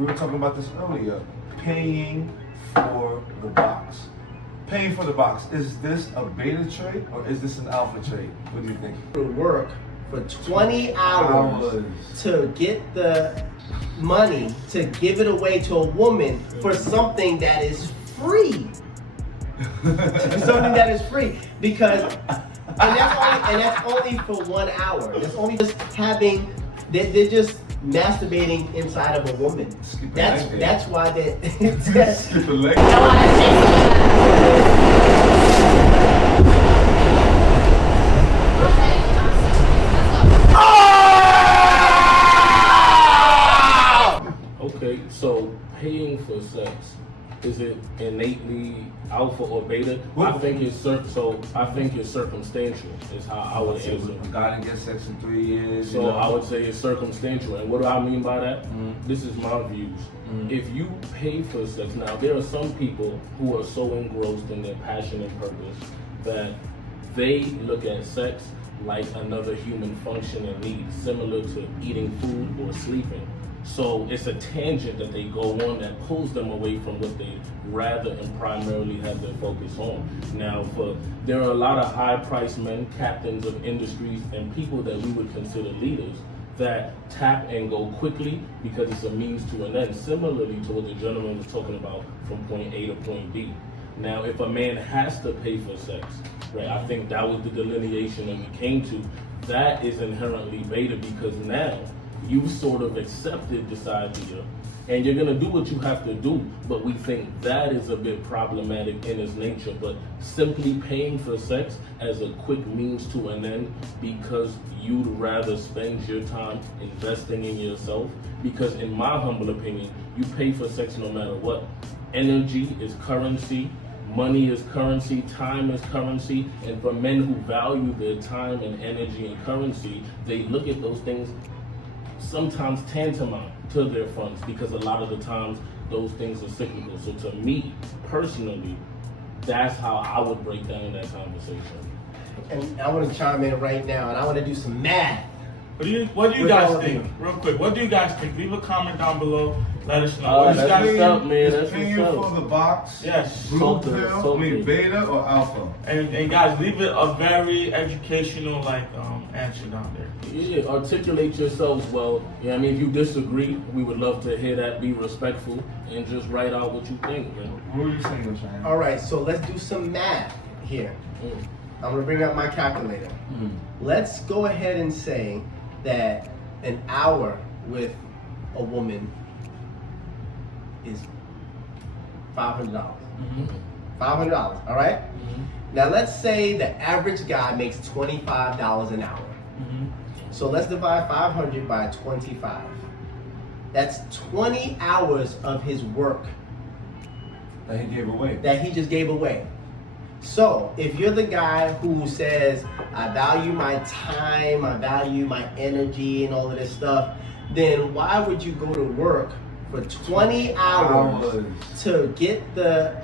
we were talking about this earlier, paying for the box. Paying for the box, is this a beta trait or is this an alpha trait? What do you think? Work for 20 hours to get the money to give it away to a woman for something that is free. Something that is free, because and that's only for 1 hour. That's only just having, they're just masturbating inside of a woman. That's why they skip a leg. Okay, so paying for sex, is it innately alpha or beta? I think it's circumstantial. Is how I would answer. God didn't get sex in 3 years. So I would say it's circumstantial. And what do I mean by that? This is my views. If you pay for sex, now there are some people who are so engrossed in their passion and purpose that they look at sex like another human function and need, similar to eating food or sleeping. So it's a tangent that they go on that pulls them away from what they rather and primarily have their focus on. Now, there are a lot of high-priced men, captains of industries, and people that we would consider leaders that tap and go quickly because it's a means to an end, similarly to what the gentleman was talking about from point A to point B. Now, if a man has to pay for sex, right, I think that was the delineation that we came to, that is inherently beta, because now you've sort of accepted this idea and you're gonna do what you have to do, but we think that is a bit problematic in its nature. But simply paying for sex as a quick means to an end because you'd rather spend your time investing in yourself, because in my humble opinion, you pay for sex no matter what. Energy is currency, money is currency, time is currency, and for men who value their time and energy and currency, they look at those things sometimes tantamount to their funds, because a lot of the times those things are cyclical. So to me, personally, that's how I would break down that conversation. And I want to chime in right now, and I want to do some math. What do you guys think? Real quick, what do you guys think? Leave a comment down below. Let us know. What That's what's up, man. That's paying what's for the box. Yes. Blue pill, beta or alpha? And guys, leave it a very educational answer down there. Yeah, articulate yourselves well. Yeah, I mean, if you disagree, we would love to hear that. Be respectful and just write out what you think, man. What were you saying, Cheyenne? All right, so let's do some math here. I'm gonna bring up my calculator. Let's go ahead and say that an hour with a woman is $500. $500, all right? Now let's say the average guy makes $25 an hour. So let's divide 500 by 25. That's 20 hours of his work That he gave away. that he just gave away. So if you're the guy who says, I value my time, I value my energy and all of this stuff, then why would you go to work for 20 hours to get the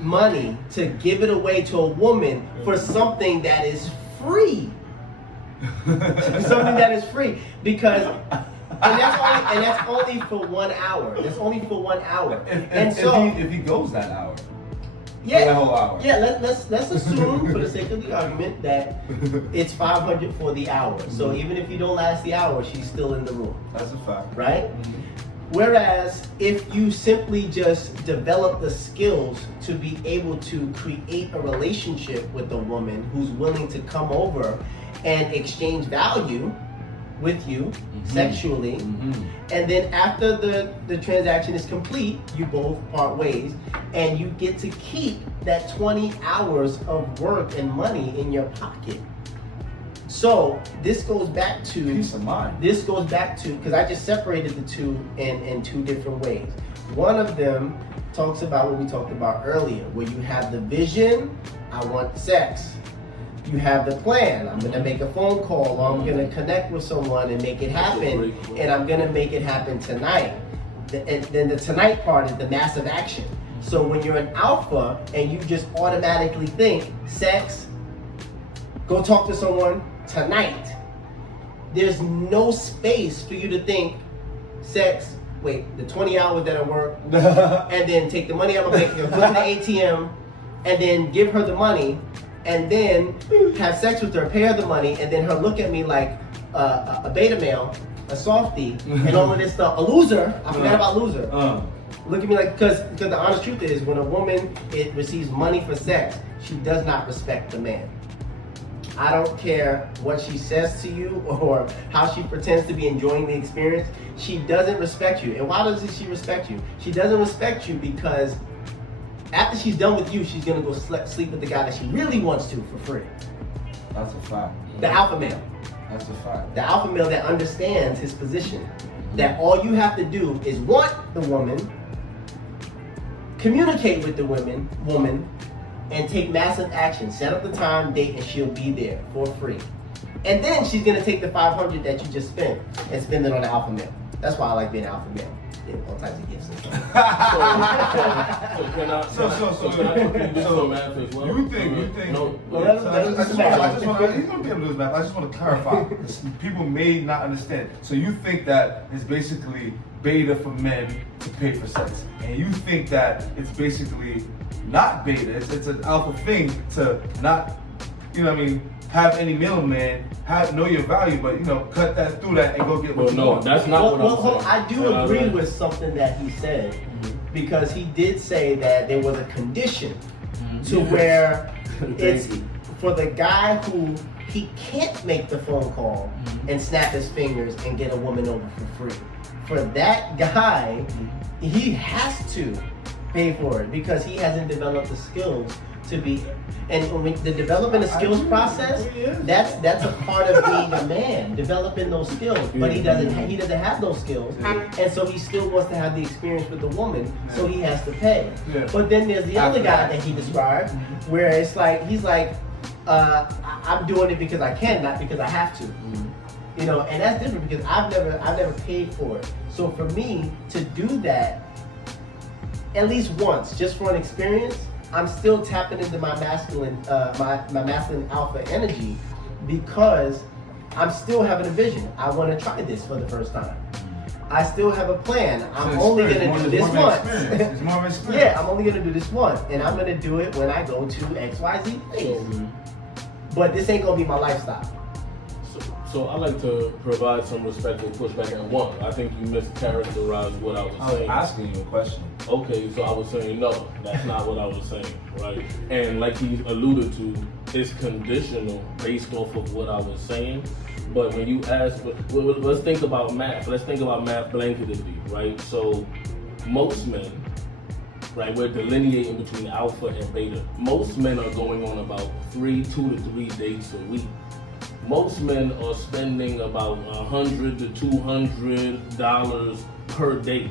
money to give it away to a woman for something that is free? Something that is free, because and that's only for 1 hour. That's only for 1 hour. If he goes that hour. Yeah, for that whole hour. Yeah, let's assume for the sake of the argument that it's 500 for the hour. So even if you don't last the hour, she's still in the room. That's a fact. Right? Whereas if you simply just develop the skills to be able to create a relationship with a woman who's willing to come over and exchange value with you sexually, and then after the transaction is complete, you both part ways, and you get to keep that 20 hours of work and money in your pocket. So this goes back to peace of mind. This goes back to, because I just separated the two in two different ways. One of them talks about what we talked about earlier, where you have the vision, I want sex. You have the plan, I'm gonna make a phone call, or I'm gonna connect with someone and make it happen, and I'm gonna make it happen tonight. And then the tonight part is the massive action. So when you're an alpha and you just automatically think, sex, go talk to someone tonight, there's no space for you to think, sex, wait, the 20 hours that I work, and then take the money out of my bank account, go to the ATM, and then give her the money, and then have sex with her, pay her the money, and then her look at me like a beta male, a softie, and all of this stuff, a loser. I forgot about loser. Look at me like, because the honest truth is, when a woman receives money for sex, she does not respect the man. I don't care what she says to you or how she pretends to be enjoying the experience. She doesn't respect you. And why doesn't she respect you? She doesn't respect you because after she's done with you, she's gonna go sleep with the guy that she really wants to for free. That's a fact. The alpha male. That's a fact. The alpha male that understands his position. That all you have to do is want the woman, communicate with the woman, and take massive action. Set up the time, date, and she'll be there for free. And then she's gonna take the $500 that you just spent and spend it on the alpha male. That's why I like being alpha male. Get all types of gifts and stuff. You think? No. He's gonna be able to do this math. I just want to clarify. People may not understand. So you think that it's basically beta for men to pay for sex, and you think that it's basically not beta. It's an alpha thing to not, you know what I mean, have any middleman, know your value, but you know, cut that through that and go get what you want. That's not what I'm saying. I do agree with something that he said, because he did say that there was a condition to where it's for the guy who he can't make the phone call and snap his fingers and get a woman over for free. For that guy, he has to pay for it because he hasn't developed the skills to be, and the development of skills process, that's a part of being a man, developing those skills. But he doesn't have those skills, and so he still wants to have the experience with the woman, so he has to pay. But then there's the other guy that he described, where it's like he's like, I'm doing it because I can, not because I have to. You know, and that's different because I've never paid for it. So for me to do that at least once, just for an experience, I'm still tapping into my masculine, my masculine alpha energy, because I'm still having a vision. I want to try this for the first time. I still have a plan. I'm only going to do this once. It's more of an experience. Yeah, I'm only going to do this once, and I'm going to do it when I go to XYZ place. But this ain't going to be my lifestyle. So I like to provide some respectful pushback. And one, I think you mischaracterized what I was saying. I was asking you a question. Okay, so I was saying no, that's not what I was saying, right? And like he alluded to, it's conditional based off of what I was saying. But when you ask, let's think about math. Let's think about math blanketedly, right? So most men, right, we're delineating between alpha and beta. Most men are going on about 2 to 3 dates a week. Most men are spending about $100 to $200 per date,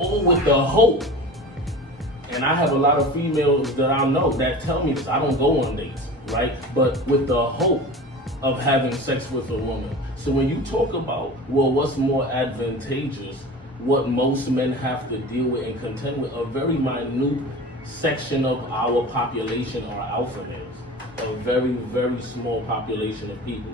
all with the hope. And I have a lot of females that I know that tell me this. I don't go on dates, right? But with the hope of having sex with a woman. So when you talk about, well, what's more advantageous, what most men have to deal with and contend with, a very minute section of our population are alpha males. A very, very small population of people.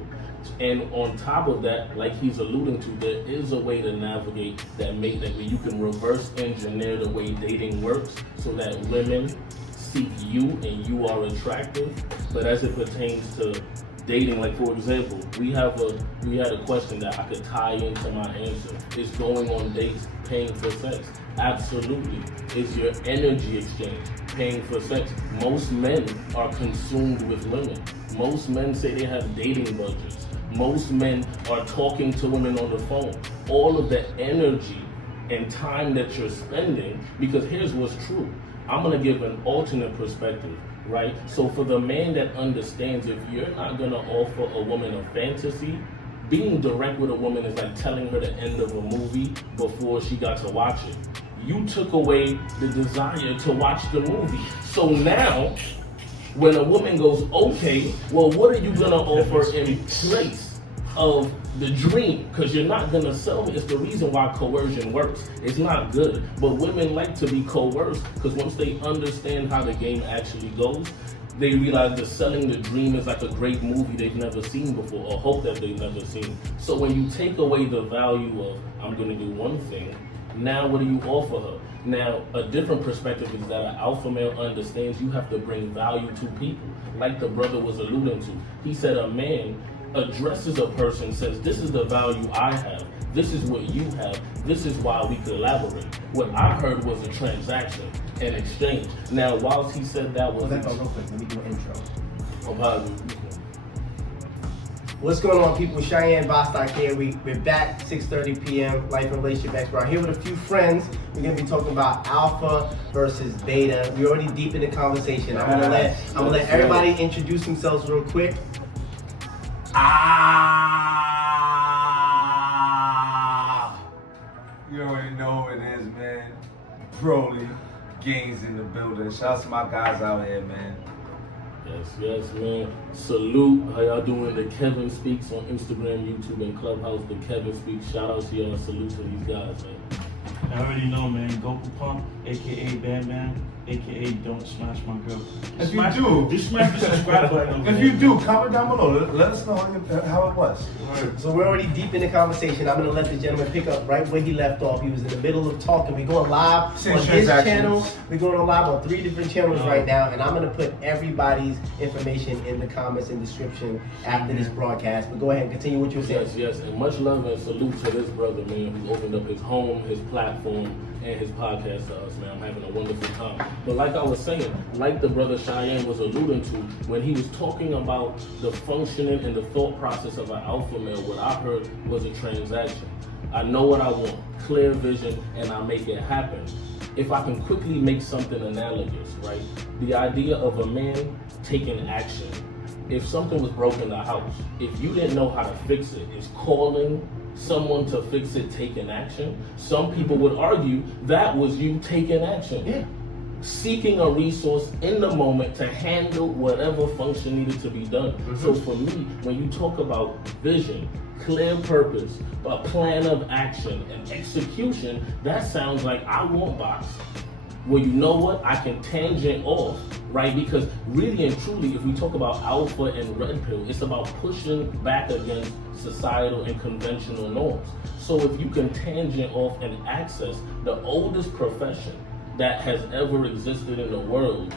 And on top of that, like he's alluding to, there is a way to navigate that way you can reverse engineer the way dating works so that women seek you and you are attractive. But as it pertains to dating, like for example, we had a question that I could tie into my answer. Is going on dates paying for sex? Absolutely. Is your energy exchange paying for sex? Most men are consumed with women. Most men say they have dating budgets. Most men are talking to women on the phone. All of the energy and time that you're spending, because here's what's true. I'm gonna give an alternate perspective, right? So for the man that understands, if you're not gonna offer a woman a fantasy, being direct with a woman is like telling her the end of a movie before she got to watch it. You took away the desire to watch the movie. So now, when a woman goes, okay, well, what are you gonna offer in place of the dream? Because you're not gonna sell me. It's the reason why coercion works. It's not good, but women like to be coerced because once they understand how the game actually goes, they realize that selling the dream is like a great movie they've never seen before, or hope that they've never seen. So when you take away the value of, I'm gonna do one thing, Now what do you offer her? Now, a different perspective is that an alpha male understands you have to bring value to people. Like the brother was alluding to. He said a man addresses a person, says, this is the value I have, this is what you have, this is why we collaborate. What I heard was a transaction, an exchange. Now, whilst he said that was... Hold on real quick, let me do an intro. Apologies. What's going on, people? Cheyenne, Bostock here. We're back, 6:30 p.m. Life and Relationship Expert. I'm here with a few friends. We're gonna be talking about alpha versus beta. We're already deep in the conversation. I'm gonna let everybody introduce themselves real quick. You already know what it is, man. BrOlyGainz in the building. Shout out to my guys out here, man. Yes, man. Salute. How y'all doing? The Kevin Speaks on Instagram, YouTube, and Clubhouse. The Kevin Speaks. Shout out to y'all. Salute to these guys, man. I already know, man. Goku Pump, aka Bam Bam, aka Don't Smash My Girl. If you do, just smash the subscribe button. if you do, comment down below. Let us know how it was. So we're already deep in the conversation. I'm gonna let the gentleman pick up right where he left off. He was in the middle of talking. We're going live on his channel. We're going live on 3 different channels right now, and I'm gonna put everybody's information in the comments and description after this broadcast. But go ahead and continue what you're saying. Yes, and much love and salute to this brother, man, who opened up his home, his platform, and his podcast to us, man. I'm having a wonderful time. But like I was saying, like the brother Cheyenne was alluding to, when he was talking about the functioning and the thought process of an alpha male, what I heard was a transaction. I know what I want, clear vision, and I make it happen. If I can quickly make something analogous, right? The idea of a man taking action. If something was broken in the house, if you didn't know how to fix it, is calling someone to fix it taking action? Some people would argue that was you taking action. Yeah. Seeking a resource in the moment to handle whatever function needed to be done. So for me, when you talk about vision, clear purpose, a plan of action, and execution, that sounds like I want box. Well, you know what? I can tangent off, right? Because really and truly, if we talk about alpha and red pill, it's about pushing back against societal and conventional norms. So if you can tangent off and access the oldest profession that has ever existed in the world,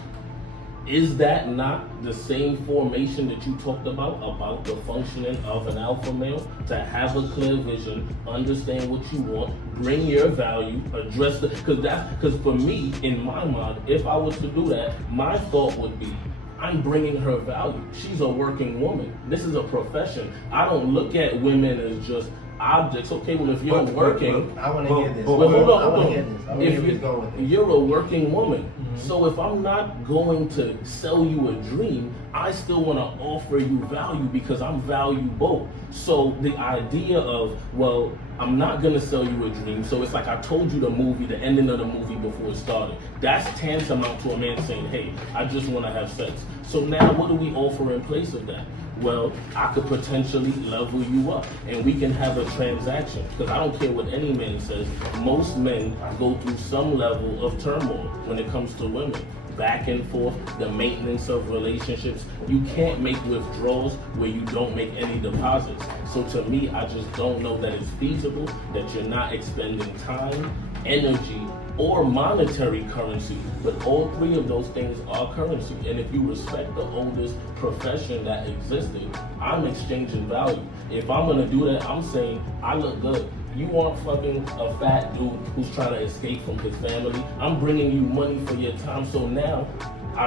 is that not the same formation that you talked about the functioning of an alpha male? To have a clear vision, understand what you want, bring your value, address because for me, in my mind, if I was to do that, my thought would be, I'm bringing her value. She's a working woman. This is a profession. I don't look at women as just objects. Okay, well, if you're working, I want to hear this. Well, hold on. I want to hear this. I want to hear where he's going with this. You're a working woman. So if I'm not going to sell you a dream, I still want to offer you value because I'm valuable. So the idea of, well, I'm not going to sell you a dream. So it's like I told you the ending of the movie before it started. That's tantamount to a man saying, hey, I just want to have sex. So now what do we offer in place of that? Well, I could potentially level you up and we can have a transaction. Because I don't care what any man says, most men go through some level of turmoil when it comes to women. Back and forth, the maintenance of relationships. You can't make withdrawals where you don't make any deposits. So to me, I just don't know that it's feasible, that you're not expending time, energy, or monetary currency, but all 3 of those things are currency. And if you respect the oldest profession that existed, I'm exchanging value. If I'm gonna do that, I'm saying, I look good. You aren't fucking a fat dude who's trying to escape from his family. I'm bringing you money for your time. So now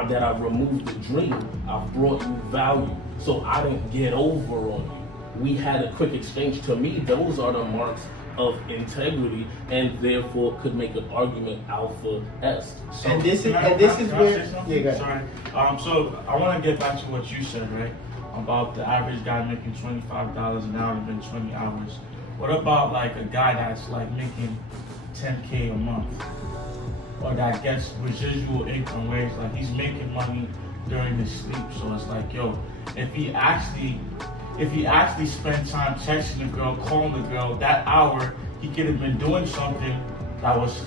that I've removed the dream, I've brought you value. So I didn't get over on you. We had a quick exchange. To me, those are the marks of integrity, and therefore could make an argument alpha-esque. So, and this is where. Sorry. So I want to get back to what you said, right? About the average guy making $25 an hour within 20 hours. What about like a guy that's like making $10K a month, or that gets residual income where it's like he's making money during his sleep? So it's like, yo, if he actually spent time texting the girl, calling the girl, that hour he could have been doing something that was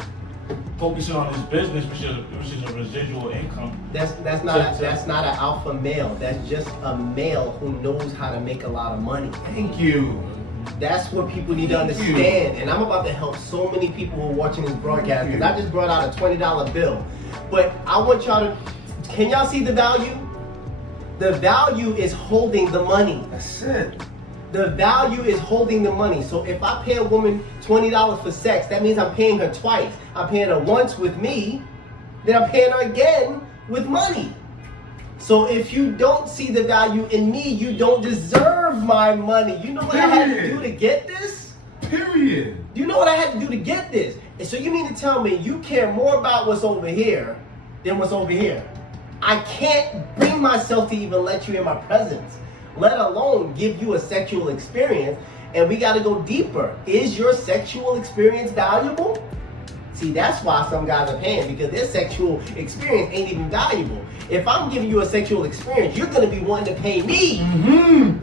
focusing on his business, which is a residual income. That's not an alpha male. That's just a male who knows how to make a lot of money. Thank you. That's what people need to understand. And I'm about to help so many people who are watching this broadcast because I just brought out a $20 bill. But I want y'all to, can y'all see the value? The value is holding the money. That's it. The value is holding the money. So if I pay a woman $20 for sex, that means I'm paying her twice. I'm paying her once with me, then I'm paying her again with money. So if you don't see the value in me, you don't deserve my money. You know what I had to do to get this? Period. You know what I had to do to get this? And so you mean to tell me you care more about what's over here than what's over here? I can't bring myself to even let you in my presence, let alone give you a sexual experience. And we got to go deeper. Is your sexual experience valuable? See, that's why some guys are paying, because their sexual experience ain't even valuable. If I'm giving you a sexual experience, you're going to be wanting to pay me.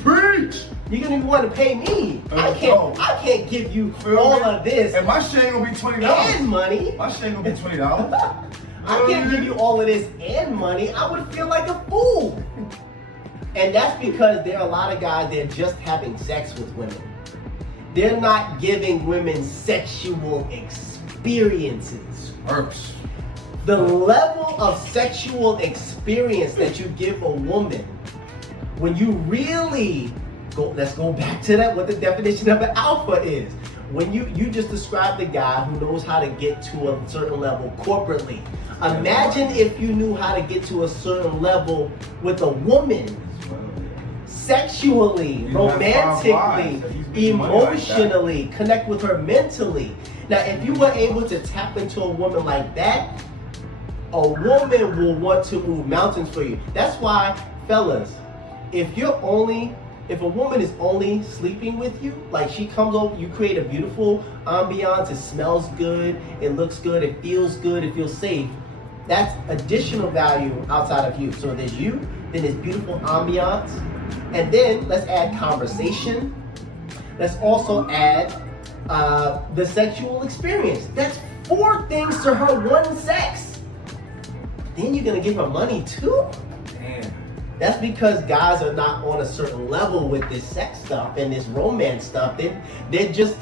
Preach. You're going to be wanting to pay me. I can't give you all of this. And my shit ain't going to be $20. And money. My shit ain't going to be $20. I can't give you all of this and money. I would feel like a fool. And that's because there are a lot of guys that are just having sex with women. They're not giving women sexual experiences. Irks. The level of sexual experience that you give a woman, when you really go, let's go back to that, what the definition of an alpha is. When you just described the guy who knows how to get to a certain level corporately. Imagine if you knew how to get to a certain level with a woman, sexually, romantically, emotionally, connect with her mentally. Now, if you were able to tap into a woman like that, a woman will want to move mountains for you. That's why, fellas, if a woman is only sleeping with you, like she comes over, you create a beautiful ambiance, it smells good, it looks good, it feels safe, that's additional value outside of you. So there's you, then there's beautiful ambiance, and then let's add conversation. Let's also add the sexual experience. That's 4 things to her one sex. Then you're gonna give her money too? Damn. That's because guys are not on a certain level with this sex stuff and this romance stuff. They're just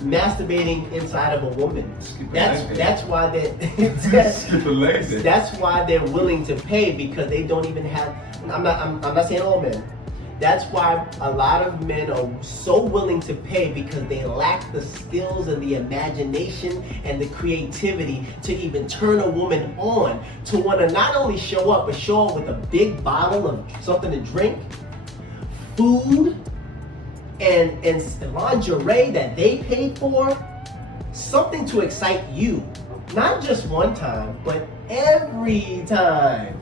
masturbating inside of a woman. That's why that's why they're willing to pay, because they don't even have. I'm not saying all men. That's why a lot of men are so willing to pay, because they lack the skills and the imagination and the creativity to even turn a woman on, to want to not only show up, but show up with a big bottle of something to drink, food, and lingerie that they paid for, something to excite you. Not just one time, but every time.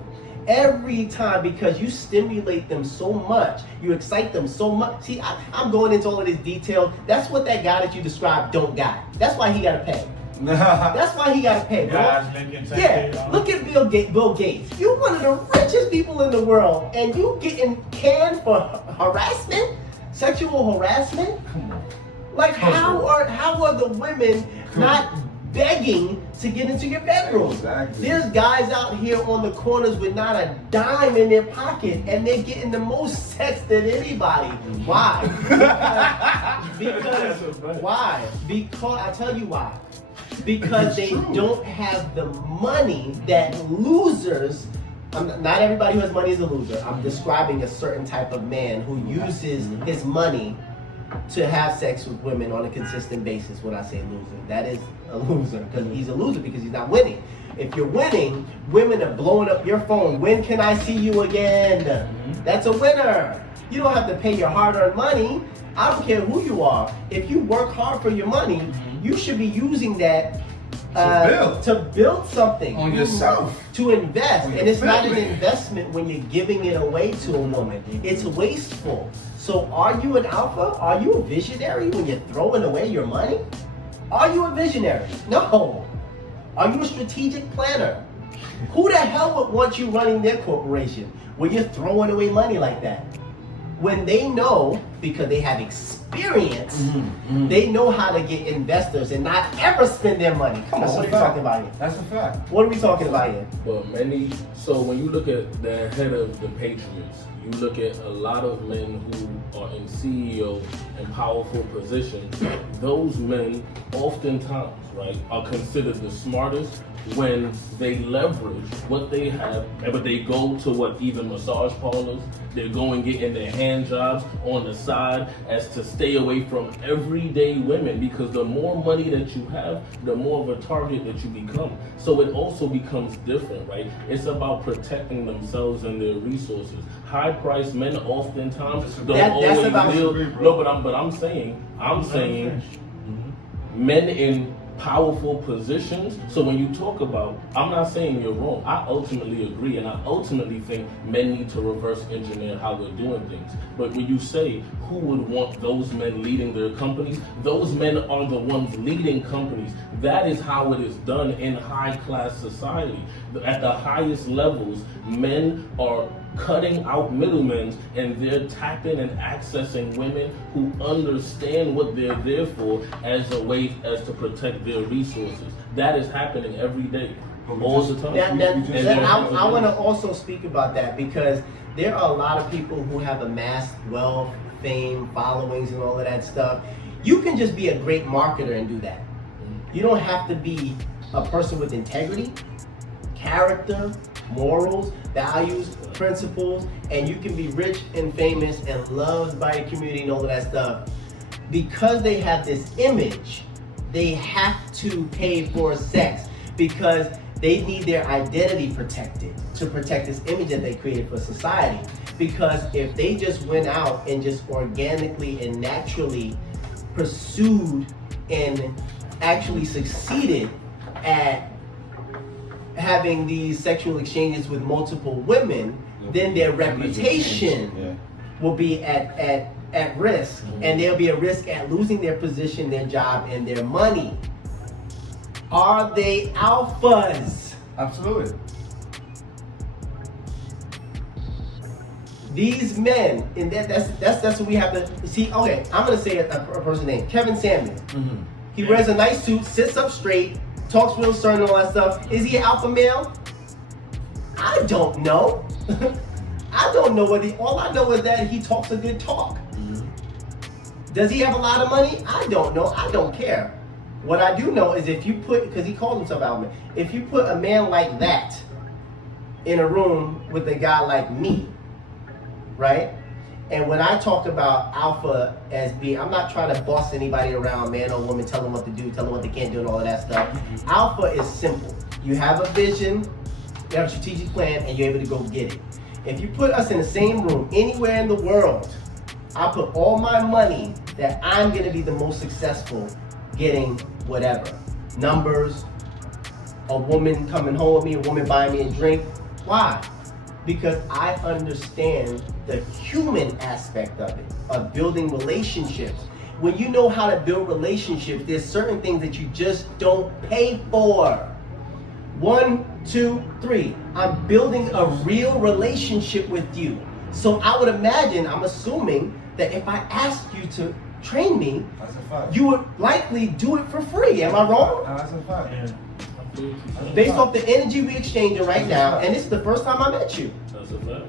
Every time, because you stimulate them so much, you excite them so much. See, I'm going into all of this detail. That's what that guy that you described don't got. That's why he got to pay. That's why he got to pay, bro. Yeah, look at Bill Gates. You're one of the richest people in the world, and you getting canned for harassment, sexual harassment. Come on. Like, how are the women not begging to get into your bedroom? Exactly. There's guys out here on the corners with not a dime in their pocket, and they're getting the most sex than anybody. Why? Because why? Because I tell you why. Because they don't have the money that losers. Not everybody who has money is a loser. I'm describing a certain type of man who uses his money to have sex with women on a consistent basis. When I say loser, that is a loser, because he's a loser because he's not winning. If you're winning, women are blowing up your phone. When can I see you again? That's a winner. You don't have to pay your hard-earned money. I don't care who you are. If you work hard for your money, you should be using that to build something on yourself, to invest. And it's not an investment when you're giving it away to a woman. It's wasteful. So are you an alpha? Are you a visionary when you're throwing away your money? Are you a visionary? No. Are you a strategic planner? Who the hell would want you running their corporation when you're throwing away money like that? When they know because they have experience. They know how to get investors and not ever spend their money. Come on, what are we talking about here? That's a fact. What are we talking about here? Well, so when you look at the head of the Patriots, you look at a lot of men who are in CEO and powerful positions. Those men oftentimes, right, are considered the smartest when they leverage what they have, but they go to even massage parlors, they're going getting their hand jobs on the side as to stay away from everyday women, because the more money that you have, the more of a target that you become. So it also becomes different, right? It's about protecting themselves and their resources. High-priced men oftentimes don't always deal. No, but I'm saying men in powerful positions. So when you talk about, I'm not saying you're wrong. I ultimately agree, and I ultimately think men need to reverse engineer how they're doing things. But when you say who would want those men leading their companies, those men are the ones leading companies. That is how it is done in high-class society. At the highest levels, men are cutting out middlemen, and they're tapping and accessing women who understand what they're there for as a way as to protect their resources. That is happening every day, all the time. I want to also speak about that, because there are a lot of people who have amassed wealth, fame, followings, and all of that stuff. You can just be a great marketer and do that. You don't have to be a person with integrity, character, morals, values, principles, and you can be rich and famous and loved by the community and all of that stuff. Because they have this image, they have to pay for sex, because they need their identity protected to protect this image that they created for society. Because if they just went out and just organically and naturally pursued and actually succeeded at having these sexual exchanges with multiple women, then their reputation will be at risk, and they'll be a risk at losing their position, their job, and their money. Are they alphas? Absolutely. These men, and that's what we have to see. Okay, I'm gonna say a person's name, Kevin Samuels. He wears a nice suit, sits up straight, talks real stern and all that stuff. Is he an alpha male? I don't know. I don't know all I know is that he talks a good talk. Does he have a lot of money? I don't know. I don't care. What I do know is if you put, because he calls himself alpha, if you put a man like that in a room with a guy like me, right? And when I talk about alpha as being, I'm not trying to boss anybody around, man or woman, tell them what to do, tell them what they can't do, and all of that stuff. Alpha is simple. You have a vision, you have a strategic plan, and you're able to go get it. If you put us in the same room anywhere in the world, I put all my money that I'm gonna be the most successful getting whatever. Numbers, a woman coming home with me, a woman buying me a drink. Why? Because I understand the human aspect of it, of building relationships. When you know how to build relationships, there's certain things that you just don't pay for. 1, 2, 3. I'm building a real relationship with you. So I would imagine, I'm assuming, that if I asked you to train me, you would likely do it for free. Am I wrong? That's a fact. Based off the energy we exchanging right now, and this is the first time I met you.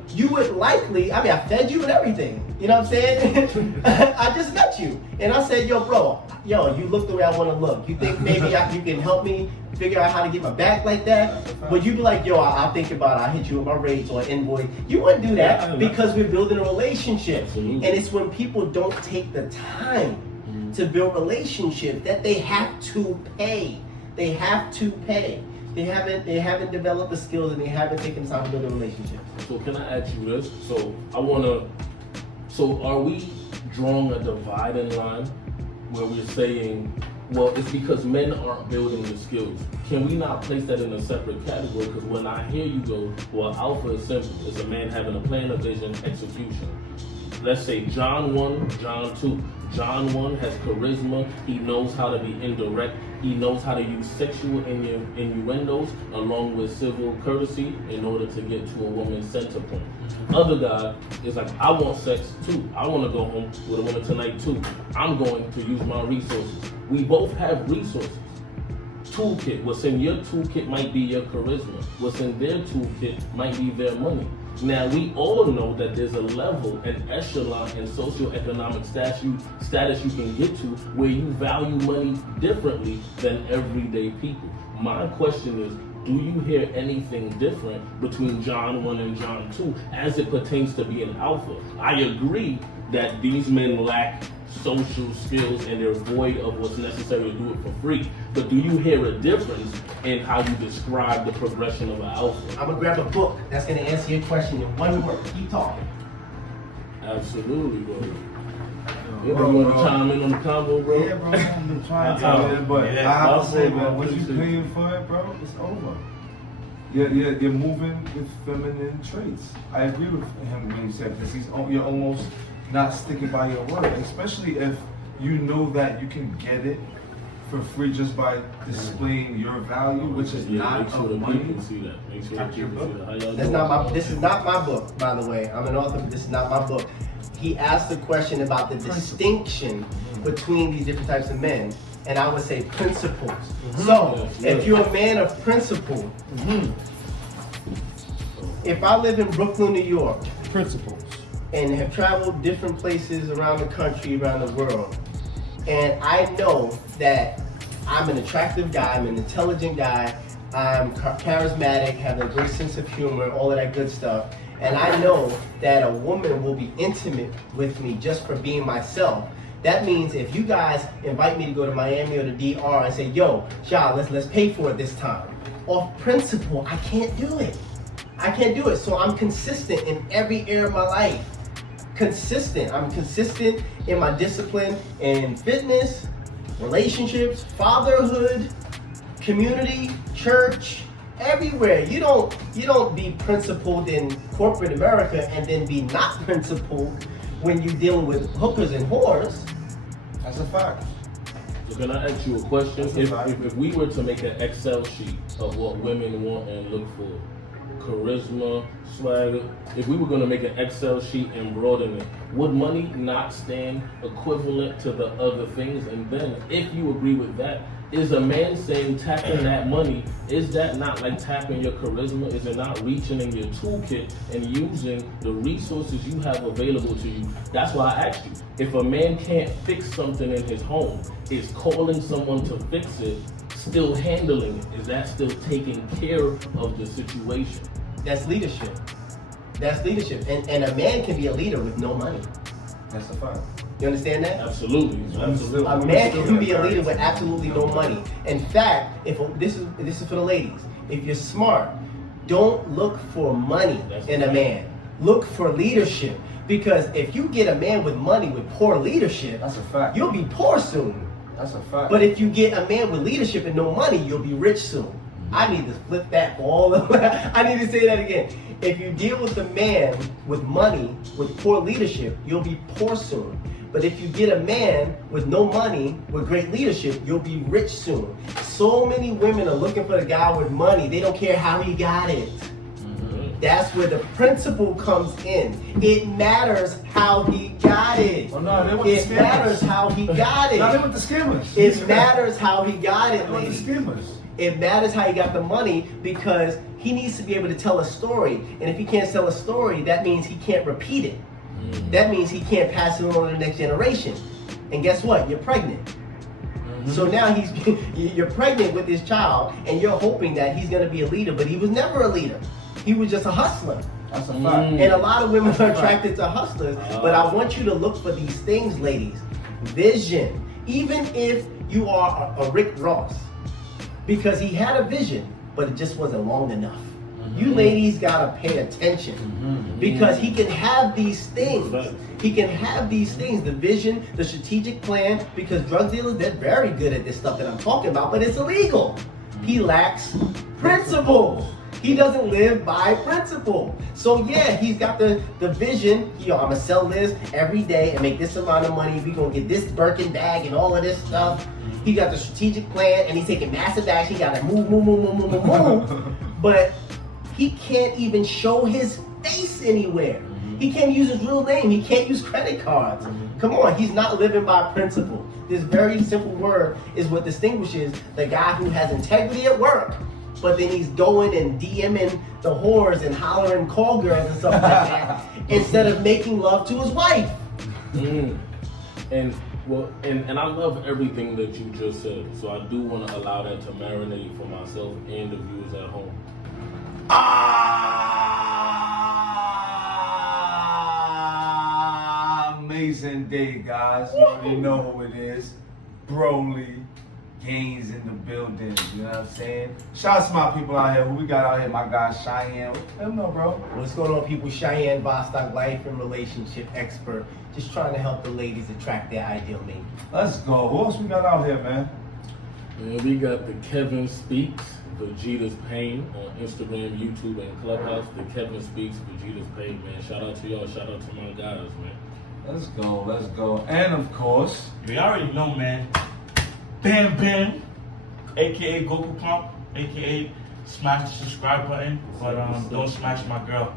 You would likely, I mean, I fed you and everything. You know what I'm saying? I just met you. And I said, yo, bro, you look the way I want to look. You think maybe you can help me figure out how to get my back like that? But you'd be like, yo, I'll think about it. I'll hit you with my rates or an invoice. You wouldn't do that because we're building a relationship. And it's when people don't take the time to build relationships that they have to pay. They have to pay. They haven't developed the skills, and they haven't taken the time to build a relationship. So can I ask you this? So are we drawing a dividing line where we're saying, well, it's because men aren't building the skills? Can we not place that in a separate category? Because when I hear you go, well, alpha is simple. It's a man having a plan, a vision, execution. let's say John 1, John 2. John 1 has charisma. He knows how to be indirect. He knows how to use sexual innuendos along with civil courtesy in order to get to a woman's center point. Other guy is like, I want sex too. I want to go home with a woman tonight too. I'm going to use my resources. We both have resources. Toolkit. What's in your toolkit might be your charisma. What's in their toolkit might be their money. Now, we all know that there's a level, an echelon in socioeconomic status you can get to where you value money differently than everyday people. My question is, do you hear anything different between John 1 and John 2 as it pertains to being alpha? I agree that these men lack social skills and they're void of what's necessary to do it for free. But do you hear a difference in how you describe the progression of an alpha? I'm gonna grab a book that's gonna answer your question in one word. Keep talking. Absolutely, bro. You want to chime in on the combo, bro? Yeah, bro. I'm trying to tell you, but I have to say, man, when you paying for it, bro, it's over. You're moving with feminine traits. I agree with him when he said this. You're almost not sticking by your word, especially if you know that you can get it for free just by displaying your value, which is not make sure of money. Can see that. Make sure that people see that. How y'all That's doing? not my. This is not my book, by the way. I'm an author, but this is not my book. He asked a question about the distinction between these different types of men, and I would say principles. So, if you're a man of principle, if I live in Brooklyn, New York, Principles. and have traveled different places around the country, around the world, and I know that I'm an attractive guy, I'm an intelligent guy, I'm charismatic, have a great sense of humor, all of that good stuff, and I know that a woman will be intimate with me just for being myself. That means if you guys invite me to go to Miami or the DR and say, yo, Sha, let's pay for it this time, off principle, I can't do it. I can't do it. So I'm consistent in every area of my life. Consistent. I'm consistent in my discipline in fitness, relationships, fatherhood, community, church, everywhere. You don't be principled in corporate America and then be not principled when you're dealing with hookers and whores. That's a fact. So can I ask you a question? If we were to make an Excel sheet of what women want and look for, charisma, swagger, if we were going to make an Excel sheet and broaden it, would money not stand equivalent to the other things? And then, if you agree with that, is a man saying tapping that money, is that not like tapping your charisma? Is it not reaching in your toolkit and using the resources you have available to you? That's why I asked you, if a man can't fix something in his home, is calling someone to fix it still handling it? Is that still taking care of the situation? That's leadership. That's leadership. And a man can be a leader with no money. That's a fact. You understand that? Absolutely. Absolutely. A man can be a leader with absolutely no money. In fact, if this is for the ladies, if you're smart, don't look for money in a man. Look for leadership. Because if you get a man with money with poor leadership, That's a fact. you'll be poor soon. That's a fact. But if you get a man with leadership and no money, you'll be rich soon. I need to flip that all the way. I need to say that again. If you deal with a man with money, with poor leadership, you'll be poor soon. But if you get a man with no money, with great leadership, you'll be rich soon. So many women are looking for the guy with money. They don't care how he got it. That's where the principle comes in. It matters how he got it. Oh, no, they want It the scammers. matters how he got it. Now they with the scammers. It matters how he got it, They want the ladies. scammers. It matters how he got the money because he needs to be able to tell a story. And if he can't tell a story, that means he can't repeat it. That means he can't pass it on to the next generation. And guess what? You're pregnant. So now you're pregnant with this child and you're hoping that he's going to be a leader, but he was never a leader. He was just a hustler. That's a fact. And a lot of women are attracted to hustlers. But I want you to look for these things, ladies. Vision. Even if you are a Rick Ross. Because he had a vision, but it just wasn't long enough. You ladies gotta pay attention. Because he can have these things. He can have these things, the vision, the strategic plan, because drug dealers, they're very good at this stuff that I'm talking about, but it's illegal. He lacks principles. He doesn't live by principle. So yeah, he's got the vision, I'm gonna sell this every day and make this amount of money. We're gonna get this Birkin bag and all of this stuff. He got the strategic plan and he's taking massive action. He gotta move. But he can't even show his face anywhere. He can't use his real name. He can't use credit cards. Come on, he's not living by principle. This very simple word is what distinguishes the guy who has integrity at work, but then he's going and DMing the whores and hollering call girls and stuff like that instead of making love to his wife. And I love everything that you just said. So I do want to allow that to marinate for myself and the viewers at home. Amazing day, guys. You already know who it is. BrOlyGainz in the building. You know what I'm saying? Shout out to my people out here. Who we got out here? My guy Cheyenne. Let them know, bro. What's going on, people? Cheyenne, Vostok, life and relationship expert. Just trying to help the ladies attract their ideal mate. Let's go. Who else we got out here, man? And we got the Kevin Speaks, Vegeta's Pain on Instagram, YouTube, and Clubhouse. The Kevin Speaks, Vegeta's Pain, man. Shout out to y'all. Shout out to my guys, man. Let's go. Let's go. And of course, you already know, man. Bam Bam, aka Goku Pump, aka smash the subscribe button, but don't smash my girl.